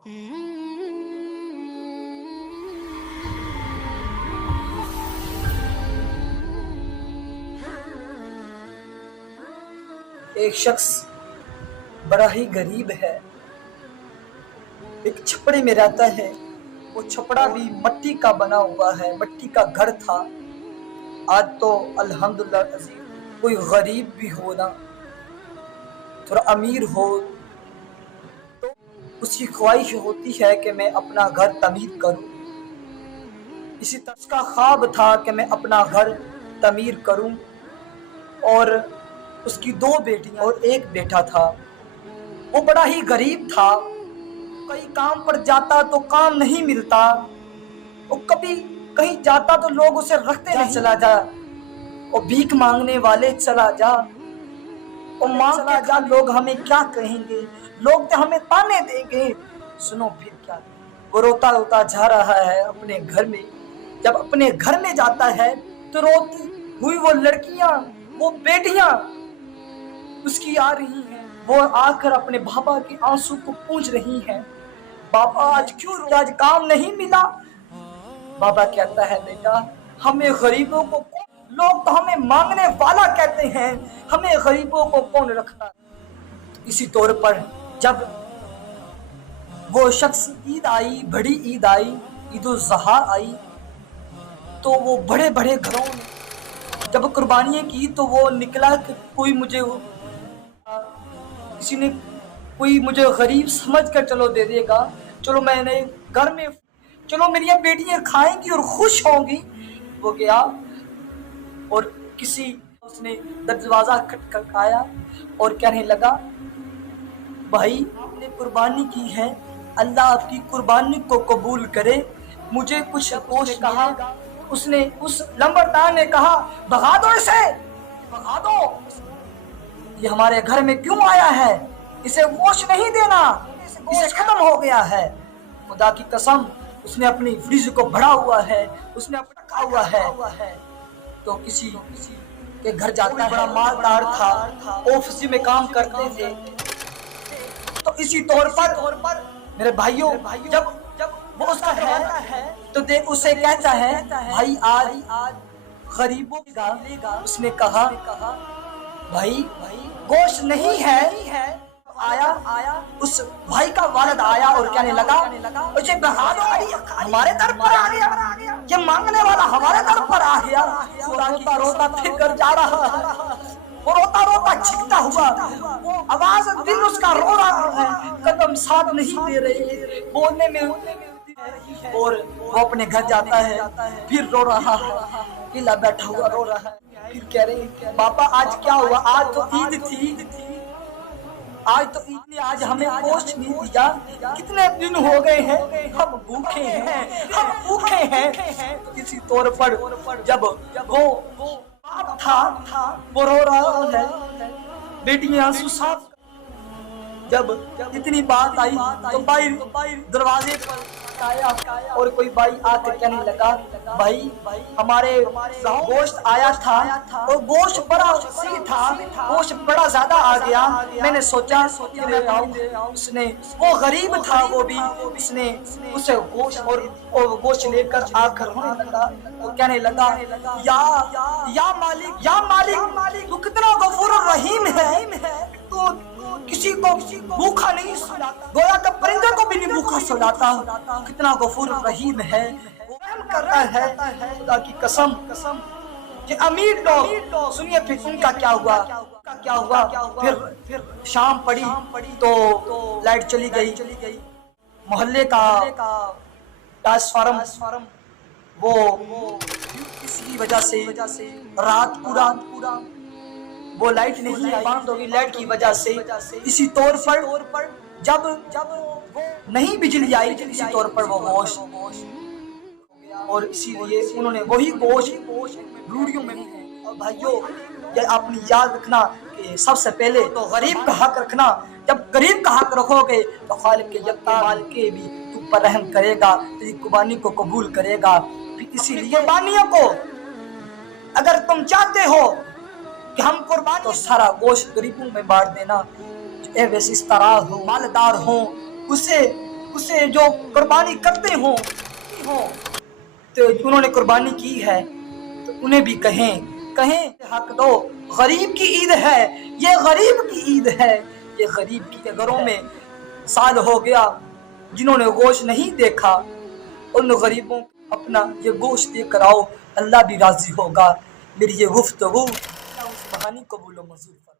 ایک شخص بڑا ہی غریب ہے، ایک چھپڑے میں رہتا ہے۔ وہ چھپڑا بھی مٹی کا بنا ہوا ہے، مٹی کا گھر تھا۔ آج تو الحمدللہ عزیز کوئی غریب بھی ہو نا، تھوڑا امیر ہو تو اس کی خواہش ہوتی ہے کہ میں اپنا گھر تعمیر کروں۔ اسی طرح اس کا خواب تھا کہ میں اپنا گھر تعمیر کروں، اور اس کی 2 بیٹیاں اور 1 بیٹا تھا۔ وہ بڑا ہی غریب تھا، کئی کام پر جاتا تو کام نہیں ملتا، اور کبھی کہیں جاتا تو لوگ اسے رکھتے نہیں، چلا جا اور بھیک مانگنے والے، چلا جا اور مانگ کے جا، لوگ ہمیں کیا کہیں گے، لوگ تو ہمیں تانے دیں گے۔ سنو پھر کیا، وہ روتا روتا جا رہا ہے اپنے گھر میں۔ جب اپنے گھر میں جاتا ہے تو روتی ہوئی وہ لڑکیاں، وہ بیٹیاں اس کی آ رہی ہیں، وہ آ کر اپنے بابا کے آنسو کو پوچھ رہی ہیں، بابا آج کیوں رو، آج کام نہیں ملا؟ بابا کہتا ہے بیٹا ہمیں غریبوں کو لوگ تو ہمیں مانگنے والا کہتے ہیں، ہمیں غریبوں کو کون رکھتا؟ اسی طور پر جب وہ شخص عید آئی، بڑی عید آئی، عید الاضحیٰ آئی، تو وہ بڑے بڑے گھروں میں جب قربانیاں کی تو وہ نکلا کہ کوئی مجھے کسی نے کوئی مجھے غریب سمجھ کر چلو دے دے گا، چلو میں نے گھر میں، چلو میری بیٹیاں کھائیں گی اور خوش ہوں گی۔ وہ گیا اور اس نے دروازہ کھٹکھٹایا اور کہنے لگا، بھائی آپ نے قربانی کی ہے، اللہ آپ کی قربانی کو قبول کرے، مجھے کچھ گوشت کہا۔ اس لمبردار نے کہا، بھگا دو اسے، بھگا دو، یہ ہمارے گھر میں کیوں آیا ہے؟ اسے گوشت نہیں دینا، اسے ختم ہو گیا ہے۔ خدا کی قسم اس نے اپنی فریج کو بڑھا ہوا ہے، اس نے اپنا رکھا ہوا ہے۔ تو کسی کے گھر جاتا ہے، بڑا مالدار تھا، آفس میں کام کرتے تھے۔ تو اسی طور پر میرے بھائیوں، جب وہ اس کا ہے تو اسے کہتا ہے، بھائی آج غریبوں کا، اس نے کہا بھائی گوشت نہیں ہے۔ آیا اس بھائی کا والد آیا اور کہنے لگا، اسے بھگا دو، ہمارے در پر آ گیا، یہ مانگنے والا ہمارے در پر آ گیا۔ روتا روتا پھر کر جا رہا ہے، وہ روتا روتا چھکتا ہوا، آواز دل اس کا رو رہا ہے، قدم ساتھ نہیں دے رہے، بولنے میں، اور وہ اپنے گھر جاتا ہے، پھر رو رہا ہے، اکیلا بیٹھا ہوا رو رہا ہے۔ پھر کہہ رہے، پاپا آج کیا ہوا؟ آج تو عید تھی، آج تو عید نے آج ہمیں گوشت نہیں دیا، کتنے دن ہو گئے ہیں ہم بھوکے ہیں، ہم بھوکے ہیں۔ اسی طور پر جب وہ باپ تھا وہ رو رہا ہے، بیٹیاں آنسو صاف، جب اتنی بات آئی تو بھائی دروازے پر آیا، اور کوئی بھائی آ کر کہنے لگا، بھائی ہمارے گوشت آیا تھا اور گوشت بڑا وسیع تھا، گوشت بڑا زیادہ آ گیا، میں نے سوچا کہ لے آؤں۔ اس نے، وہ غریب تھا، وہ بھی اس نے اسے گوشت لے کر آ کر رونے لگا، وہ کہنے لگا، یا مالک تو کتنا غفور الرحیم ہے، تو کسی کو بھوکا نہیں سلاتا، گویا کہ پرندے کو بھی نہیں بھوکا سلاتا، کتنا غفور الرحیم ہے، وہ رحم کرتا ہے۔ خدا کی قسم کہ امیر لوگ، سنیے پھر ان کا کیا ہوا، پھر شام پڑی تو لائٹ چلی گئی، محلے کا ٹرانسفارم وہ کسی وجہ سے رات پورا وہ لائٹ نہیں بند ہوگی، لائٹ کی وجہ سے۔ اسی طور پر جب نہیں بجلی آئی، اسی طور پر وہ گوشت، اور اسی لیے انہوں نے وہی گوشت روڑیوں میں، اور بھائیوں یہ اپنی یاد رکھنا کہ سب سے پہلے تو غریب کا حق رکھنا، جب غریب کا حق رکھو گے تو خالق یکتا مالک بھی تم پر رحم کرے گا، تیری قربانی کو قبول کرے گا۔ اسی لیے قربانیوں کو اگر تم چاہتے ہو کہ ہم قربانی، تو سارا گوشت غریبوں میں بانٹ دینا، اے ویسے اس طرح ہو، مالدار ہوں، اسے اسے جو قربانی کرتے ہوں تو انہوں نے قربانی کی ہے تو انہیں بھی کہیں حق دو. غریب کی عید ہے یہ، غریب کی عید ہے یہ، غریب کی گھروں میں سال ہو گیا جنہوں نے گوشت نہیں دیکھا، ان غریبوں اپنا یہ گوشت دے کر آؤ، اللہ بھی راضی ہوگا. میری یہ گفتگو اس بہانی قبول و منظور فرمائے.